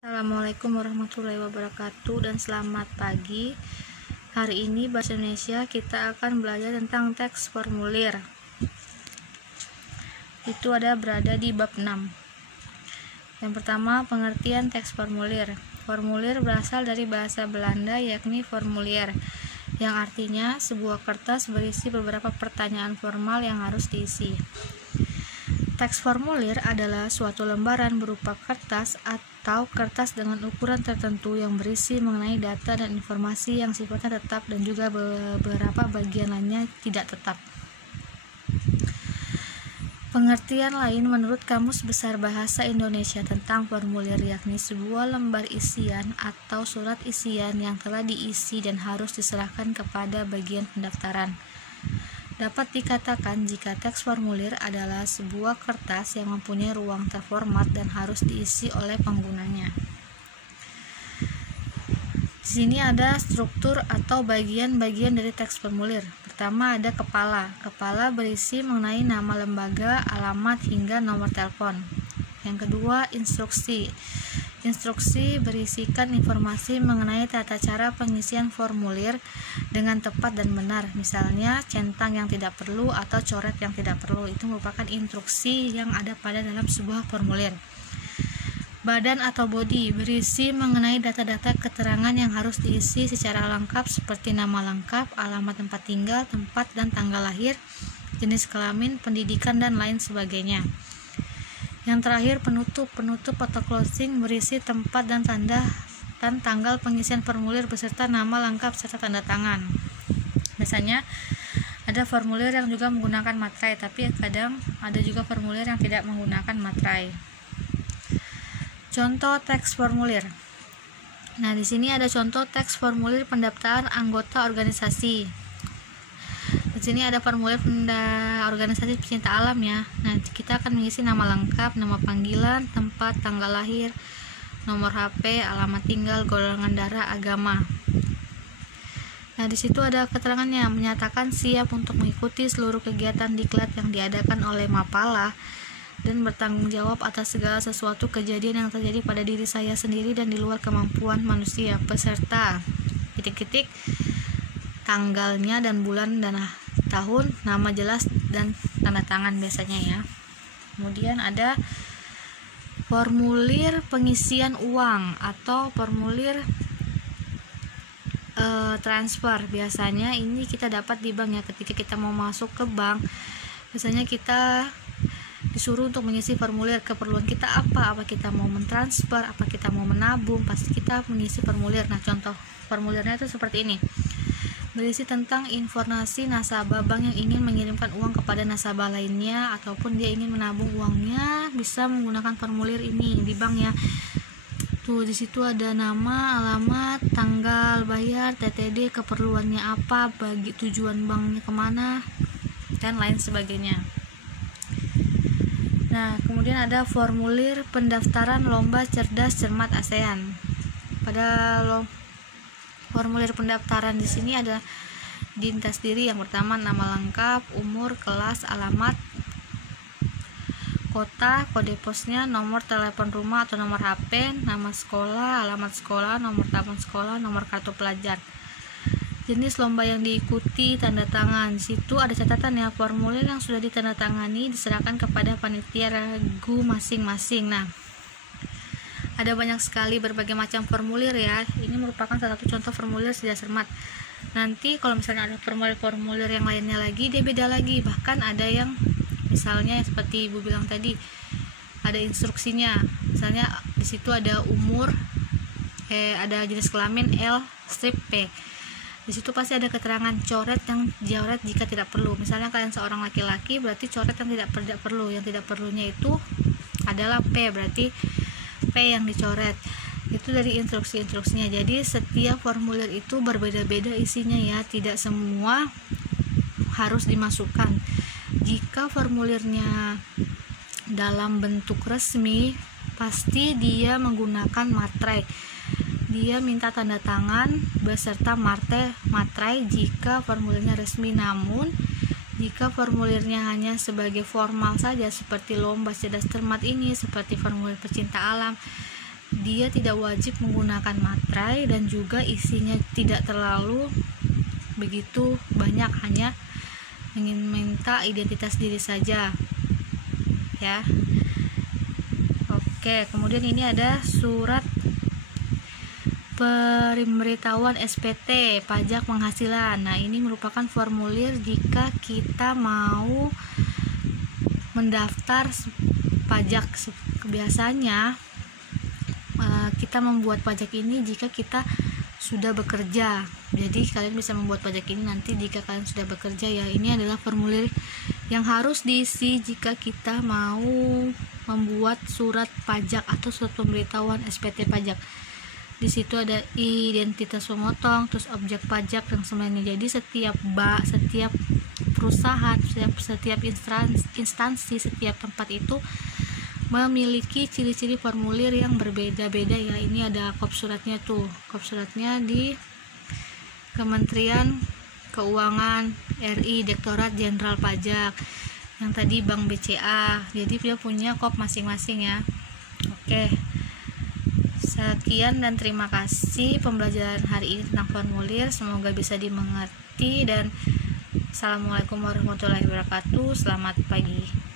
Assalamualaikum warahmatullahi wabarakatuh dan selamat pagi. Hari ini Bahasa Indonesia kita akan belajar tentang teks formulir. Itu berada di bab 6. Yang pertama, pengertian teks formulir. Formulir berasal dari bahasa Belanda yakni formulier, yang artinya sebuah kertas berisi beberapa pertanyaan formal yang harus diisi. Teks formulir adalah suatu lembaran berupa kertas atau kertas dengan ukuran tertentu yang berisi mengenai data dan informasi yang sifatnya tetap dan juga beberapa bagian lainnya tidak tetap. Pengertian lain menurut Kamus Besar Bahasa Indonesia tentang formulir yakni sebuah lembar isian atau surat isian yang telah diisi dan harus diserahkan kepada bagian pendaftaran. Dapat dikatakan jika teks formulir adalah sebuah kertas yang mempunyai ruang terformat dan harus diisi oleh penggunanya. Di sini ada struktur atau bagian-bagian dari teks formulir. Pertama ada kepala. Kepala berisi mengenai nama lembaga, alamat, hingga nomor telepon. Yang kedua, instruksi. Instruksi berisikan informasi mengenai tata cara pengisian formulir dengan tepat dan benar. Misalnya, centang yang tidak perlu atau coret yang tidak perlu. Itu merupakan instruksi yang ada pada dalam sebuah formulir. Badan atau body berisi mengenai data-data keterangan yang harus diisi secara lengkap seperti nama lengkap, alamat tempat tinggal, tempat dan tanggal lahir, jenis kelamin, pendidikan, dan lain sebagainya. Yang terakhir, penutup atau closing berisi tempat dan tanda dan tanggal pengisian formulir beserta nama lengkap serta tanda tangan. Biasanya ada formulir yang juga menggunakan materai, tapi kadang ada juga formulir yang tidak menggunakan materai. Contoh teks formulir. Nah, di sini ada contoh teks formulir pendaftaran anggota organisasi. Di sini ada formulir organisasi pecinta alam ya. Nah, kita akan mengisi nama lengkap, nama panggilan, tempat, tanggal lahir, nomor HP, alamat tinggal, golongan darah, agama. Nah, di situ ada keterangannya menyatakan siap untuk mengikuti seluruh kegiatan diklat yang diadakan oleh Mapala dan bertanggung jawab atas segala sesuatu kejadian yang terjadi pada diri saya sendiri dan di luar kemampuan manusia. Peserta tanggalnya dan bulan dan tahun, nama jelas dan tanda tangan biasanya ya. Kemudian ada formulir pengisian uang atau formulir transfer. Biasanya ini kita dapat di bank ya. Ketika kita mau masuk ke bank, biasanya kita disuruh untuk mengisi formulir keperluan kita apa kita mau mentransfer, apa kita mau menabung, pasti kita mengisi formulir. Nah, contoh formulirnya itu seperti ini. Berisi tentang informasi nasabah bank yang ingin mengirimkan uang kepada nasabah lainnya ataupun dia ingin menabung uangnya, bisa menggunakan formulir ini di bank ya. Tuh, di situ ada nama, alamat, tanggal bayar, TTD, keperluannya apa, bagi tujuan banknya kemana, dan lain sebagainya. Nah, kemudian ada formulir pendaftaran lomba cerdas cermat ASEAN. Pada formulir pendaftaran di sini ada identitas diri. Yang pertama nama lengkap, umur, kelas, alamat, kota, kode posnya, nomor telepon rumah atau nomor HP, nama sekolah, alamat sekolah, nomor telepon sekolah, nomor kartu pelajar. Jenis lomba yang diikuti, tanda tangan. Di situ ada catatan ya, formulir yang sudah ditandatangani diserahkan kepada panitia ragu masing-masing. Nah, ada banyak sekali berbagai macam formulir ya. Ini merupakan salah satu contoh formulir sedia cermat. Nanti kalau misalnya ada formulir yang lainnya lagi, dia beda lagi. Bahkan ada yang misalnya seperti Ibu bilang tadi, ada instruksinya. Misalnya di situ ada umur, ada jenis kelamin L-P. Di situ pasti ada keterangan coret yang dicoret jika tidak perlu. Misalnya kalian seorang laki-laki, berarti coret yang tidak perlu. Yang tidak perlunya itu adalah P, berarti P yang dicoret. Itu dari instruksi-instruksinya. Jadi setiap formulir itu berbeda-beda isinya ya, tidak semua harus dimasukkan. Jika formulirnya dalam bentuk resmi, pasti dia menggunakan materai. Dia minta tanda tangan beserta materai jika formulirnya resmi. Namun jika formulirnya hanya sebagai formal saja seperti lomba cerdas cermat ini, seperti formulir pecinta alam, dia tidak wajib menggunakan materai dan juga isinya tidak terlalu begitu banyak, hanya ingin minta identitas diri saja ya. Oke, kemudian ini ada surat pemberitahuan SPT pajak penghasilan. Nah, ini merupakan formulir jika kita mau mendaftar pajak. Biasanya kita membuat pajak ini jika kita sudah bekerja. Jadi kalian bisa membuat pajak ini nanti jika kalian sudah bekerja ya. Ini adalah formulir yang harus diisi jika kita mau membuat surat pajak atau surat pemberitahuan SPT pajak. Di situ ada identitas pemotong, terus objek pajak dan semuanya. Jadi setiap perusahaan, setiap instansi, setiap tempat itu memiliki ciri-ciri formulir yang berbeda-beda ya. Ini ada kop suratnya tuh. Kop suratnya di Kementerian Keuangan RI, Direktorat Jenderal Pajak. Yang tadi Bank BCA. Jadi dia punya kop masing-masing ya. Oke. Sekian dan terima kasih pembelajaran hari ini tentang formulir. Semoga bisa dimengerti dan assalamualaikum warahmatullahi wabarakatuh. Selamat pagi.